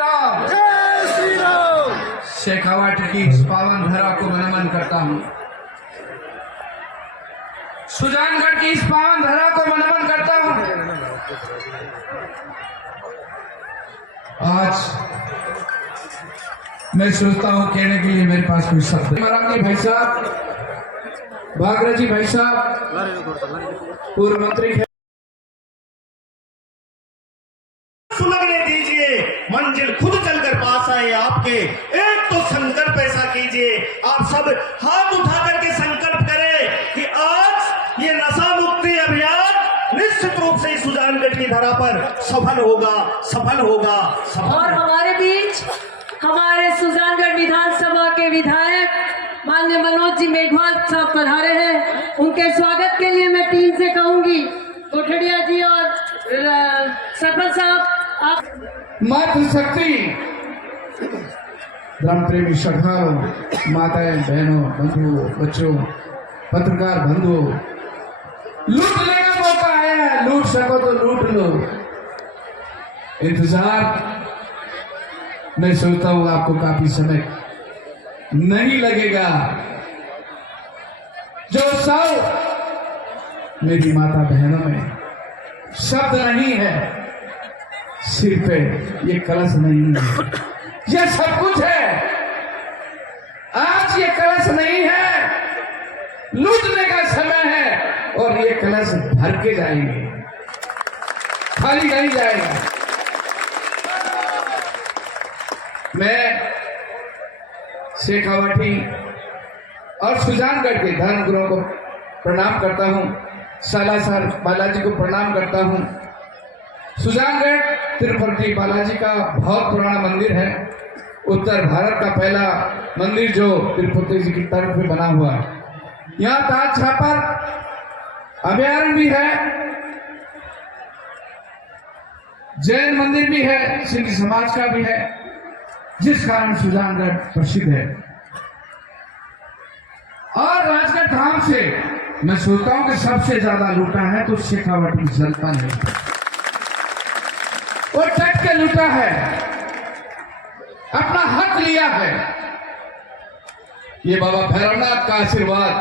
राम। जय श्री राम। शेखावाटी की इस पावन धरा को मैं नमन करता हूँ। सुजानगढ़ की इस पावन धरा को मैं नमन करता हूँ। आज मैं सोचता हूँ कहने के लिए मेरे पास कोई शब्द नहीं। मराठी भाई साहब, बागराजी भाई साहब, पूर्व मंत्री सुलगने दीजिए, मंजिल खुद चलकर पास आए आपके। एक तो संकल्प ऐसा कीजिए, आप सब हाथ उठा करके संकल्प करें कि आज ये नशा मुक्ति अभियान निश्चित रूप से सुजानगढ़ की धरा पर सफल होगा, सफल होगा, सफल। और हमारे बीच हमारे सुजानगढ़ विधानसभा के विधायक माननीय मनोज जी मेघवाल साहब पधारे हैं। उनके स्वागत के लिए मैं टीम से कहूंगी कोठड़िया जी और सरपंच साहब आप। मातृशक्ति, धर्म प्रेमी श्रद्धालुओं, माताएं, बहनों, बंधुओं, बच्चों, पत्रकार बंधु, लूटने का मौका आया है। लूट सको तो लूट लो। इंतजार मैं सोचता हूँ आपको काफी समय नहीं लगेगा। जो सब मेरी माता बहनों में शब्द नहीं है, सिर पे ये कलश नहीं है, ये सब कुछ है। आज ये कलश नहीं है, लूटने का समय है और ये कलश भर के जाएंगे, खाली नहीं जाएगा। मैं शेखावाटी और सुजानगढ़ के धर्म गुरुओं को प्रणाम करता हूँ। सालासर बालाजी को प्रणाम करता हूँ। सुजानगढ़ तिरुपति बालाजी का बहुत पुराना मंदिर है। उत्तर भारत का पहला मंदिर जो तिरुपति जी की तरफ में बना हुआ है। यहाँ ताज छापर अभयारण्य भी है, जैन मंदिर भी है, सिख समाज का भी है, जिस कारण सुजानगढ़ प्रसिद्ध है। और राजगढ़ धाम से मैं सोचता हूं कि सबसे ज्यादा लूटा है तो शेखावाटी जनता ने, वो टट के लूटा है, अपना हक लिया है। ये बाबा भैरवनाथ का आशीर्वाद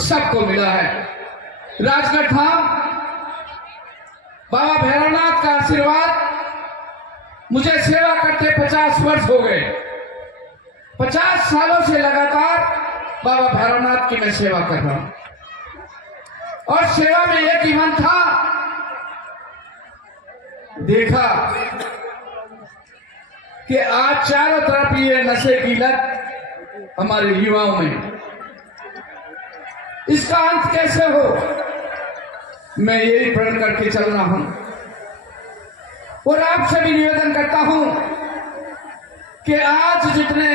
सबको मिला है। राजगढ़ धाम, बाबा भैरवनाथ का आशीर्वाद। मुझे सेवा करते 50 वर्ष हो गए। 50 सालों से लगातार बाबा भैरवनाथ की मैं सेवा कर रहा हूं और सेवा में एक ही मन था। देखा कि आज चारों तरफ ये नशे की लत हमारे युवाओं में, इसका अंत कैसे हो, मैं यही प्रण करके चल रहा हूं। और आपसे भी निवेदन करता हूं कि आज जितने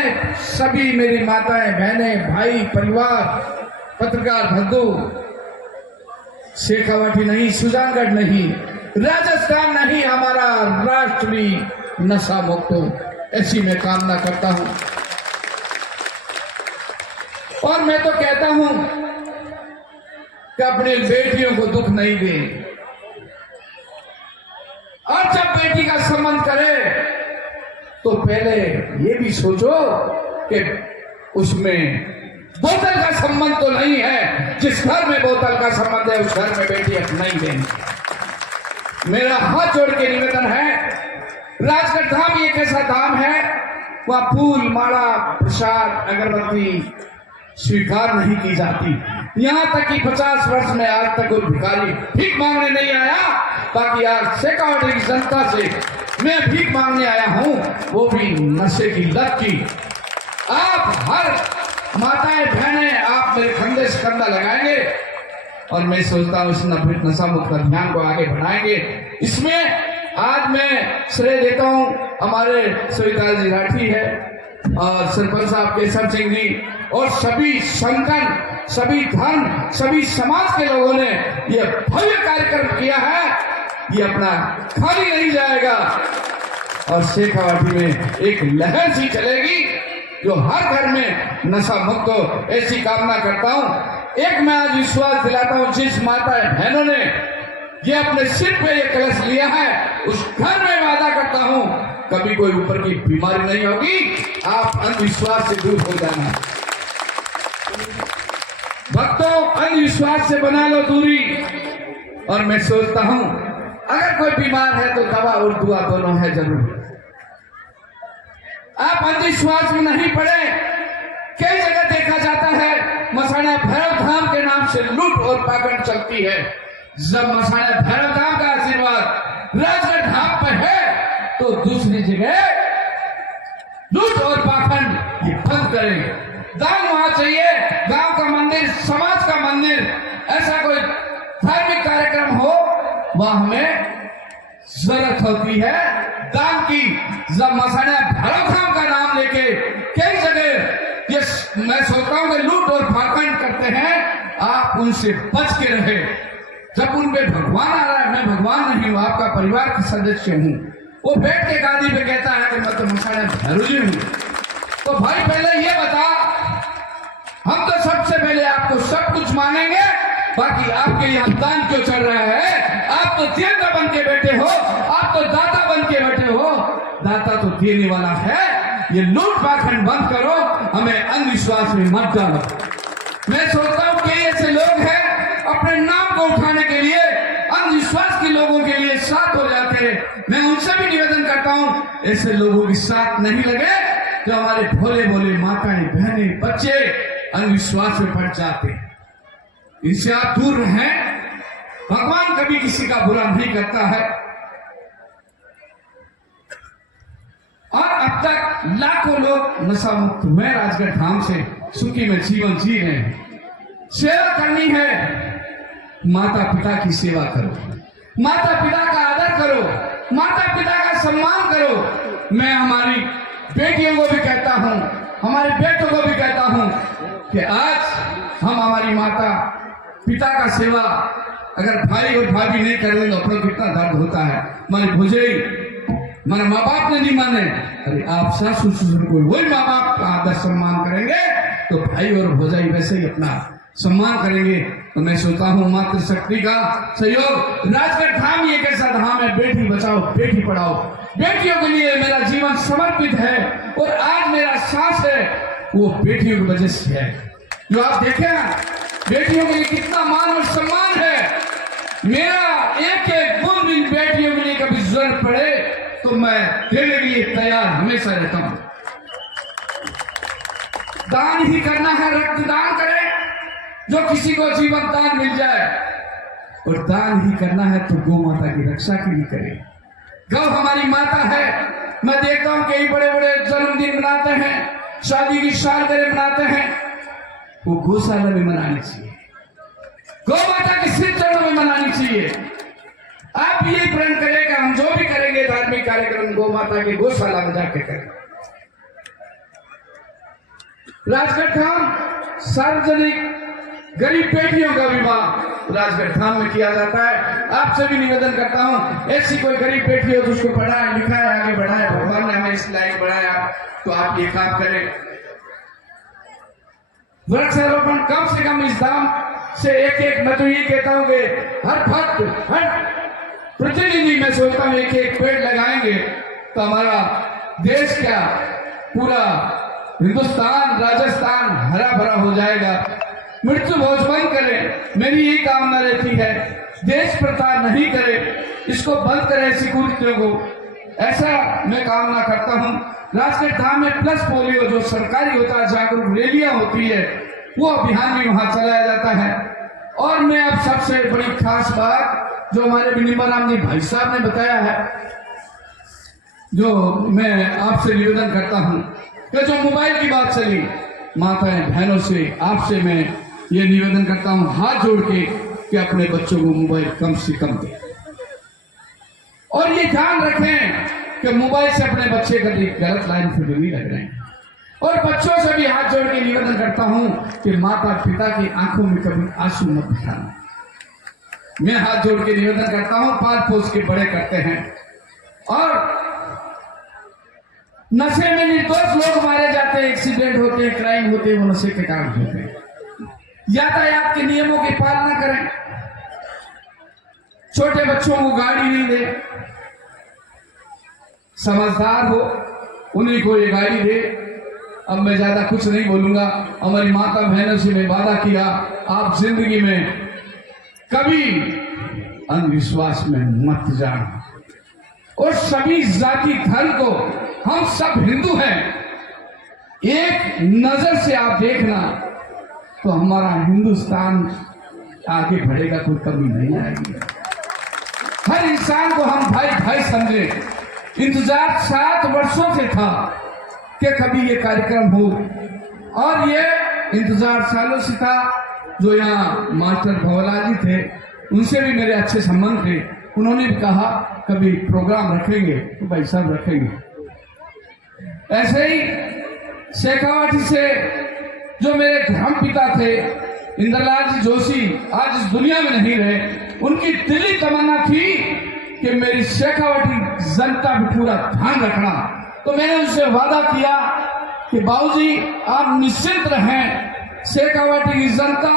सभी मेरी माताएं, बहनें, भाई, परिवार, पत्रकार बंधु, शेखावाटी नहीं, सुजानगढ़ नहीं, राजस्थान नहीं, हमारा राष्ट्र भी नशा मुक्त हो, ऐसी मैं कामना करता हूं। और मैं तो कहता हूं कि अपनी बेटियों को दुख नहीं दें। और जब बेटी का संबंध करे तो पहले ये भी सोचो कि उसमें बोतल का संबंध तो नहीं है। जिस घर में बोतल का संबंध है उस घर में बेटी नहीं देंगे। मेरा हाथ जोड़ के निवेदन है, राजगढ़ धाम एक ऐसा धाम है, वहां फूल, माला, प्रसाद, अगरबत्ती स्वीकार नहीं की जाती। यहाँ तक कि 50 वर्ष में आज तक कोई भिखारी भीख मांगने नहीं आया। बाकी आज शेखावाटी की जनता से मैं भीख मांगने आया हूं, वो भी नशे की लत की। आप हर माताएं, बहनें, आप मेरे कंधे से कंधा लगाएंगे और मैं सोचता हूं इस नशा मुक्त अभियान को आगे बढ़ाएंगे। इसमें आज मैं श्रेय देता हूं हमारे सुविधा जी राठी है और सरपंच साहब केशव सिंह जी और सभी संगठन, सभी धर्म, सभी समाज के लोगों ने यह भव्य कार्यक्रम किया है। ये अपना खाली नहीं जाएगा और शेखावाटी में एक लहर सी चलेगी जो हर घर में नशा मुक्त हो, ऐसी कामना करता हूं। एक मैं आज विश्वास दिलाता हूं, जिस माता बहनों ने ये अपने सिर पे ये कलश लिया है, उस घर में वादा करता हूं कभी कोई ऊपर की बीमारी नहीं होगी। आप अंधविश्वास से दूर हो जाना। भक्तों, अंधविश्वास से बना लो दूरी। और मैं सोचता हूं अगर कोई बीमार है तो दवा और दुआ दोनों है जरूर। आप अंधविश्वास में नहीं पड़े। कई जगह देखा जाता है मसाणा भैरव धाम के नाम से लूट और पाखंड चलती है। जब मसाणा भैरव धाम का आशीर्वाद राजगढ़ धाम पर है तो दूसरी जगह लूट और पाखंड ये बंद करें। दान वहां चाहिए, गांव का मंदिर, समाज का मंदिर, ऐसा कोई धार्मिक कार्यक्रम हो वह हमें जरूरत होती है दान की। जब मसाणा भैरव धाम का नाम लेके कई जगह ये मैं सोचता हूं कि लूट और पाखंड करते हैं, आप उनसे बच के रहे। जब उनपे भगवान आ रहा है, मैं भगवान नहीं हूं, आपका परिवार का सदस्य हूं। वो बैठ के गादी पे कहता है कि मैं तो मसाणा भैरव जी हूं। तो भाई पहले ये बता, हम तो सबसे पहले आपको सब कुछ मानेंगे, बाकी आपके यहाँ दान क्यों चल रहा है? आप तो देवता बन के बैठे हो, आप तो दाता बन के बैठे हो। दाता तो देने वाला है। ये लूट पाखंड बंद करो, हमें अंधविश्वास में मत डालो। मैं सोचता हूँ कि ऐसे लोग हैं अपने नाम को उठाने के लिए अंधविश्वास के लोगों के लिए साथ हो जाते हैं। मैं उनसे भी निवेदन करता हूँ ऐसे लोगों के साथ नहीं लगे जो हमारे भोले भोले माताएं, बहनें, बच्चे अंधविश्वास में पड़ जाते हैं। इनसे आप दूर रहें। भगवान कभी किसी का बुरा नहीं करता है। और अब तक लाखों लोग नशा मुक्त हुए राजगढ़ धाम से सुखी में जीवन जी रहे हैं। सेवा करनी है, माता पिता की सेवा करो, माता पिता का आदर करो, माता पिता का सम्मान करो। मैं हमारी बेटियों को भी कहता हूं, हमारे बेटों को भी कहता हूं कि आज हम हमारी माता पिता का सेवा अगर भाई और भाभी नहीं कर लेंगे अपना कितना दर्द होता है। हमारी भुजई हमारे माँ बाप ने नहीं माने, अरे आप सासू ससुर को वही माँ बाप का आदर सम्मान करेंगे तो भाई और भौजाई वैसे ही अपना सम्मान करेंगे। तो मैं सोचता हूँ मातृशक्ति का सहयोग, राजगढ़ धाम ही एक ऐसा धाम है, बेटी बचाओ बेटी पढ़ाओ। बेटियों के लिए मेरा जीवन समर्पित है और आज मेरा सांस है वो बेटियों की वजह से है। जो आप देखें ना, बेटियों के लिए कितना मान और सम्मान है। मेरा एक एक बूंद इन बेटियों के लिए कभी जरूरत पड़े तो मैं देने के लिए तैयार हमेशा रहता हूं। दान ही करना है, रक्तदान करें, जो किसी को जीवन दान मिल जाए। और दान ही करना है तो गौ माता की रक्षा के लिए करें। गौ हमारी माता है। मैं देखता हूं कई बड़े बड़े जन्मदिन मनाते हैं, शादी की सालगिरह मनाते हैं, वो गौशाला में मनानी चाहिए, गौ माता के सिर चरणों में मनानी चाहिए। आप ये प्रण करें हम जो भी करेंगे धार्मिक कार्यक्रम गौ माता के गौशाला में जाके करें। राजगढ़ धाम सार्वजनिक गरीब बेटियों का विवाह राजगढ़ धाम में किया जाता है। आपसे भी निवेदन करता हूं ऐसी कोई गरीब बेटी हो जिसको पढ़ाए लिखाए आगे बढ़ाए, भगवान ने हमें इस लायक बढ़ाया, तो आप ये काम करें। वृक्षारोपण कम से कम इस धाम से एक मैं तो ये कहता हूं कि हर भक्त हर प्रतिनिधि मैं सोचता हूं एक एक पेड़ लगाएंगे तो हमारा देश क्या पूरा हिंदुस्तान राजस्थान हरा भरा हो जाएगा। मृत्यु भोज बंद करें, मेरी यही कामना रहती है। देश प्रथा नहीं करें, इसको बंद करें ऐसी कुरीतियों को, ऐसा मैं कामना करता हूं। राजगढ़ धाम में प्लस पोलियो जो सरकारी होता है, जागरूक रैलियां होती है, वो अभियान भी वहां चलाया जाता है। और मैं अब सबसे बड़ी खास बात जो हमारे विनिमाराम जी भाई साहब ने बताया है, जो मैं आपसे निवेदन करता हूं कि जो मोबाइल की बात चली, माताएं बहनों से आपसे मैं ये निवेदन करता हूं हाथ जोड़ के कि अपने बच्चों को मोबाइल कम से कम दें। और ये ध्यान रखें कि मोबाइल से अपने बच्चे कभी गलत लाइन से नहीं लग रहे हैं। और बच्चों से भी हाथ जोड़ के निवेदन करता हूं कि माता पिता की आंखों में कभी आंसू मत बहाना। मैं हाथ जोड़ के निवेदन करता हूं, पाल पोस के बड़े करते हैं। और नशे में निर्दोष लोग मारे जाते हैं, एक्सीडेंट होते हैं, क्राइम होते हैं, वो नशे के कारण होते हैं। यातायात के नियमों की पालना करें, छोटे बच्चों को गाड़ी नहीं दे, समझदार हो, उन्हीं को ये गाड़ी दे। अब मैं ज्यादा कुछ नहीं बोलूंगा। हमारी माता बहनों से मैं वादा किया, आप जिंदगी में कभी अंधविश्वास में मत जाना, और सभी जाति धर्म को, हम सब हिंदू हैं, एक नजर से आप देखना तो हमारा हिंदुस्तान आगे बढ़ेगा, कोई कमी नहीं आएगी। हर इंसान को हम भाई भाई समझे। इंतजार 7 वर्षों से था कि कभी ये कार्यक्रम हो, और ये इंतजार सालों से था। जो यहाँ मास्टर भवला जी थे, उनसे भी मेरे अच्छे संबंध थे। उन्होंने भी कहा कभी प्रोग्राम रखेंगे, तो भाई साहब रखेंगे। ऐसे ही शेखावाटी से जो मेरे धर्म पिता थे इंद्रलाल जी जोशी, आज इस दुनिया में नहीं रहे, उनकी दिली तमन्ना थी कि मेरी शेखावाटी जनता भी पूरा ध्यान रखना। तो मैंने उनसे वादा किया कि बाबूजी आप निश्चिंत रहें, शेखावाटी की जनता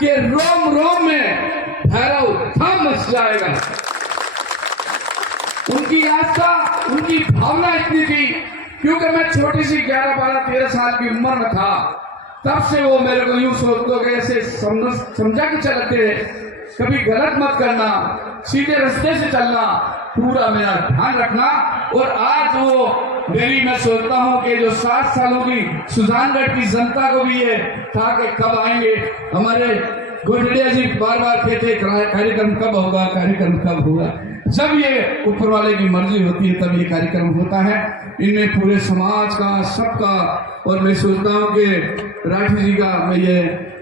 के रोम रोम में भैरव धाम मच जाएगा। उनकी आस्था, उनकी भावना इतनी थी, क्योंकि मैं छोटी सी 11, 12, 13 साल की उम्र में था, तब से वो मेरे को यूं सोचते के ऐसे समझा के चलते रहे, कभी गलत मत करना, सीधे रास्ते से चलना, पूरा मेरा ध्यान रखना। और आज वो मेरी, मैं सोचता हूँ कि जो 60 सालों की सुजानगढ़ की जनता को भी ये था कि कब आएंगे। हमारे गोठड़िया जी बार बार कहते कार्यक्रम कब होगा, कार्यक्रम कब होगा। जब ये ऊपर वाले की मर्जी होती है तब ये कार्यक्रम होता है। इनमें पूरे समाज का, सबका, और मैं सोचता हूँ कि राठी जी का,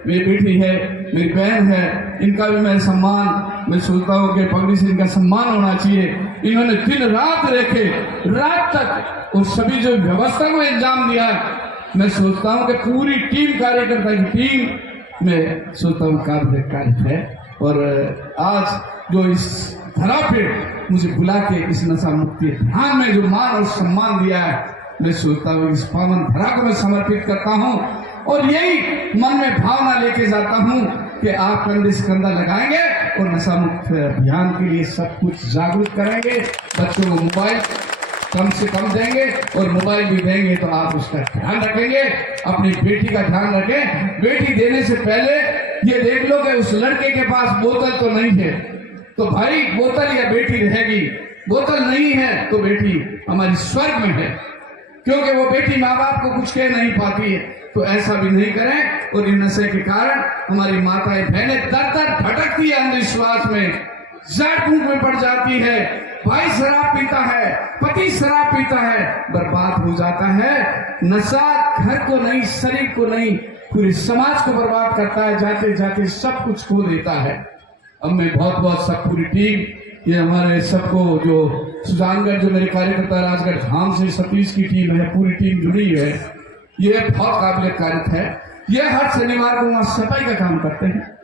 मेरी बेटी है, मेरी बहन है, इनका भी मैं सम्मान, मैं सोचता हूँ कि पगड़ी से इनका सम्मान होना चाहिए। इन्होंने दिन रात रखे, रात तक, और सभी जो व्यवस्था को अंजाम दिया है, मैं सोचता हूँ कि पूरी टीम, कार्यकर्ता की टीम, मैं सोचता हूँ कार्य है। और आज जो इस धरा पे मुझे बुला के इस नशा मुक्ति अभियान में जो मान और सम्मान दिया है, मैं सोचता हूँ इस पावन धरा को मैं समर्पित करता हूँ, और यही मन में भावना लेके जाता हूँ कि आप कंधे से कंधा लगाएंगे और नशा मुक्त अभियान के लिए सब कुछ जागरूक करेंगे। बच्चों को मोबाइल कम से कम देंगे, और मोबाइल भी देंगे तो आप उसका ध्यान रखेंगे, अपनी बेटी का ध्यान रखें। बेटी देने से पहले ये देख लो कि उस लड़के के पास बोतल तो नहीं है, तो भाई बोतल या बेटी रहेगी। बोतल नहीं है तो बेटी हमारी स्वर्ग में है, क्योंकि वो बेटी माँ बाप को कुछ कह नहीं पाती है। तो ऐसा भी नहीं करें। और इन नशे के कारण हमारी माताएं बहनें दर दर भटकती है, अंधविश्वास में, जाट फूट में पड़ जाती है। भाई शराब पीता है, पति शराब पीता है, बर्बाद हो जाता है। नशा घर को नहीं, शरीर को नहीं, पूरे समाज को बर्बाद करता है, जाते जाते सब कुछ खो देता है। अब मैं बहुत बहुत सब पूरी टीम, ये हमारे सबको, जो सुजानगढ़, जो मेरे कार्यकर्ता राजगढ़ धाम से सतीश की टीम है, पूरी टीम जुड़ी है, ये बहुत काबिल कार्य है। ये हर शनिवार को वहाँ सफाई का काम करते हैं,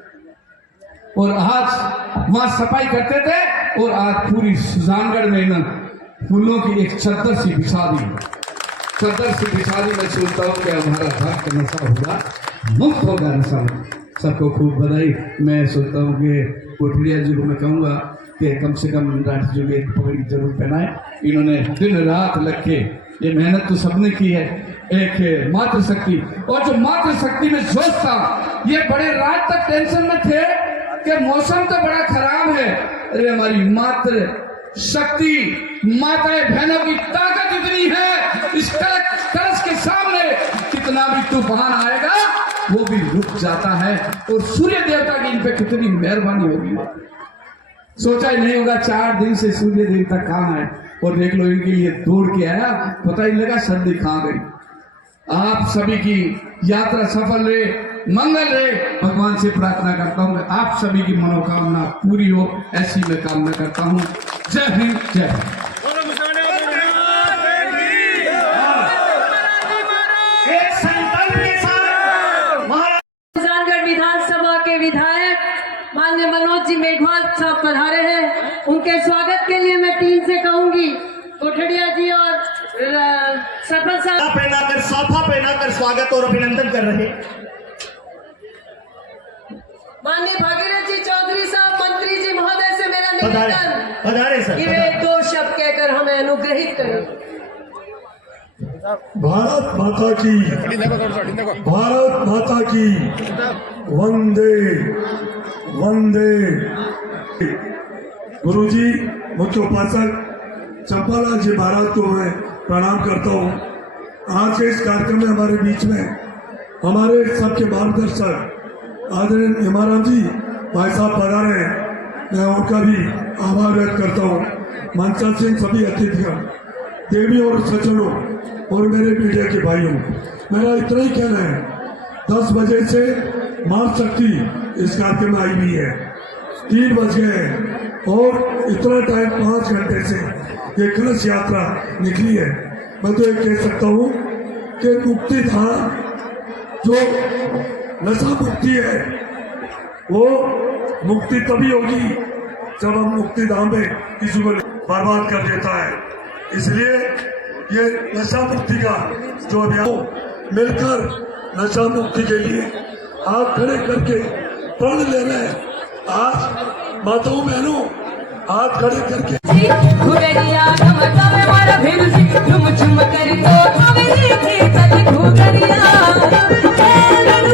और आज वहाँ सफाई करते थे, और आज पूरी सुजानगढ़ में ना फूलों की एक चद्दर सी बिछा दी, चद्दर सी बिछा दी। मैं सोचता हूँ कि हमारा भारत का नशा होगा, मुक्त होगा नशा। सबको खूब बधाई। मैं सोचता हूँ कि कोठड़िया जी को मैं कहूँगा कि कम से कम राठी जी को एक पगड़ी जरूर पहनाए। इन्होंने दिन रात लग के ये मेहनत तो सबने की है, एक मातृशक्ति, और जो मातृशक्ति में जोश था, ये बड़े रात तक टेंशन में थे कि मौसम तो बड़ा खराब है। अरे हमारी मातृ शक्ति, माताएं बहनों की ताकत इतनी है, इस तरस के सामने कितना भी तूफान आएगा वो भी रुक जाता है। और सूर्य देवता की इन पे कितनी मेहरबानी होगी, सोचा ही नहीं होगा। 4 दिन से सूर्य देवता कहाँ है, और देख लो इनके लिए दौड़ के आया, पता ही लगा सर्दी कहाँ गई। आप सभी की यात्रा सफल रहे, मंगल रहे। भगवान से प्रार्थना करता हूँ कि आप सभी की मनोकामना पूरी हो, ऐसी मैं कामना करता हूँ। जय हिंद, जय हिंद। एक संकल्प के साथ सुजानगढ़ विधानसभा के विधायक माननीय मनोज जी मेघवाल साहब पधारे हैं। उनके स्वागत के लिए मैं टीम से कहूंगी, कोठड़िया जी और सरपंच साहब पहनाकर, साफा पहनाकर स्वागत और अभिनंदन कर रहे। माननीय भागीरथ जी चौधरी साहब, मंत्री जी महोदय से मेरा निवेदन पधारे सर, कि वे 2 शब्द कहकर हमें अनुग्रह संग्रहित करो। भारत माता की, भारत माता की, वंदे वंदे। गुरुजी, मुख्य उपासक चंपालाल जी महाराज को मैं प्रणाम करता हूँ। आज के इस कार्यक्रम में हमारे बीच में हमारे सबके मार्गदर्शक आदरणीय हेमाराम जी भाई साहब पधारे हैं, मैं उनका भी आभार व्यक्त करता हूँ। मंचासीन सभी अतिथियों, देवी और सज्जनों और मेरे मीडिया के भाइयों, मेरा इतना ही कहना है, 10 बजे से मातृ शक्ति इस कार्यक्रम में आई हुई है, 3 बज गए हैं और इतना टाइम 5 घंटे से ये कलश यात्रा निकली है। मैं तो ये कह सकता हूँ कि मुक्ति धाम जो नशा मुक्ति है वो मुक्ति तभी होगी जब हम मुक्ति धाम में किसी को बर्बाद कर देता है। इसलिए ये नशा मुक्ति का जो अभियान मिलकर नशा मुक्ति के लिए हाथ खड़े करके प्रण ले रहे हैं। आज माताओं बहनों हाथ खड़े करके घुगरिया गमता में मारा भिरुजी झुम झुम करी तो हवेली के चल घुगरिया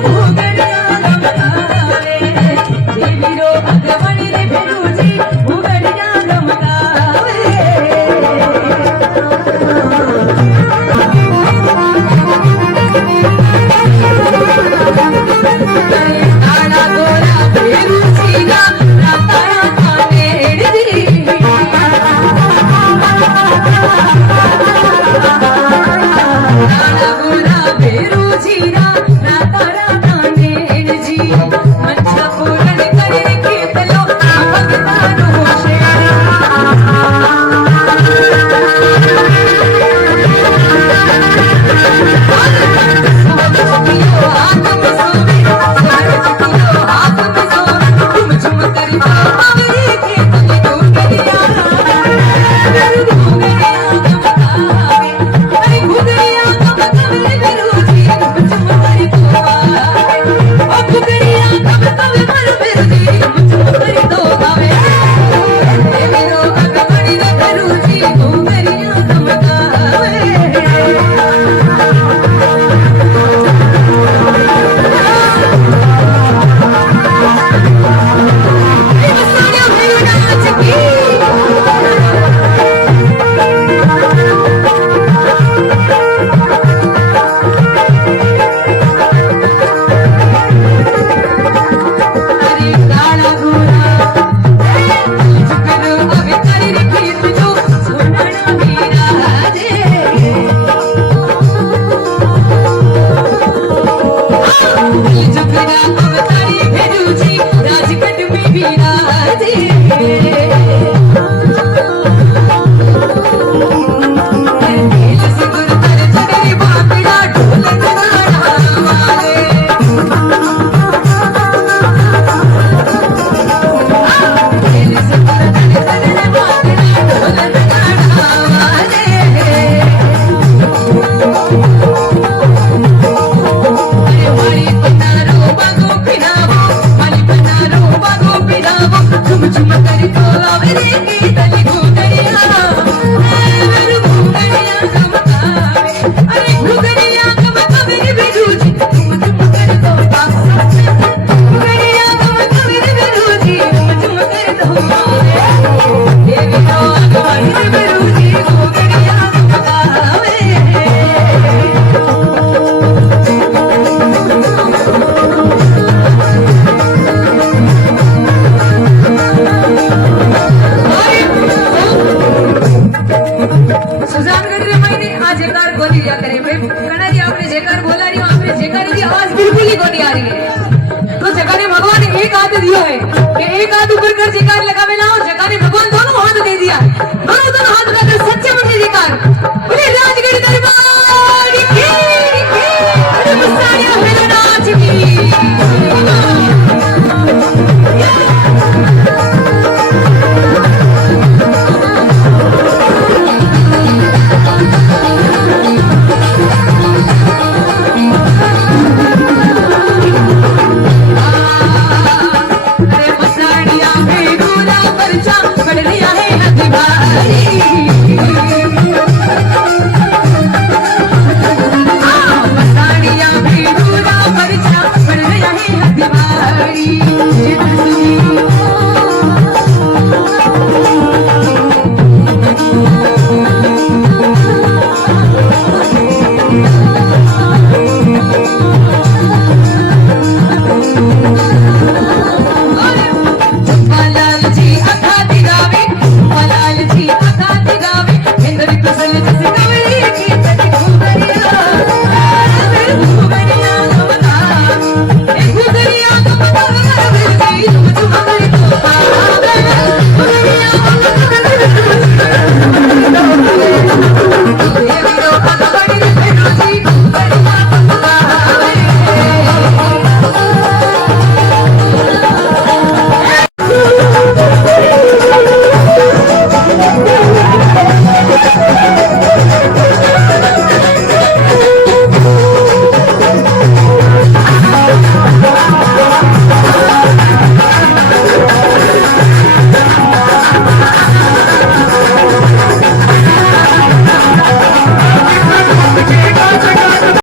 घुगरिया गमता रे देवी रो भगवानी रे भिरुजी घुगरिया गमता काला गोरा भिरुजी गा राताया थाने रे काला गोरा भिरुजी गा राताया थाने जी मंचा पूरण करे के तलो भगता रोशे दिया है कि एक हाथ ऊपर कर जयकार लगावे ना, और जयकार ने भगवान दोनों हाथ दे दिया, दोनों हाथ लगाकर सच्चे मन से जयकार बोले राज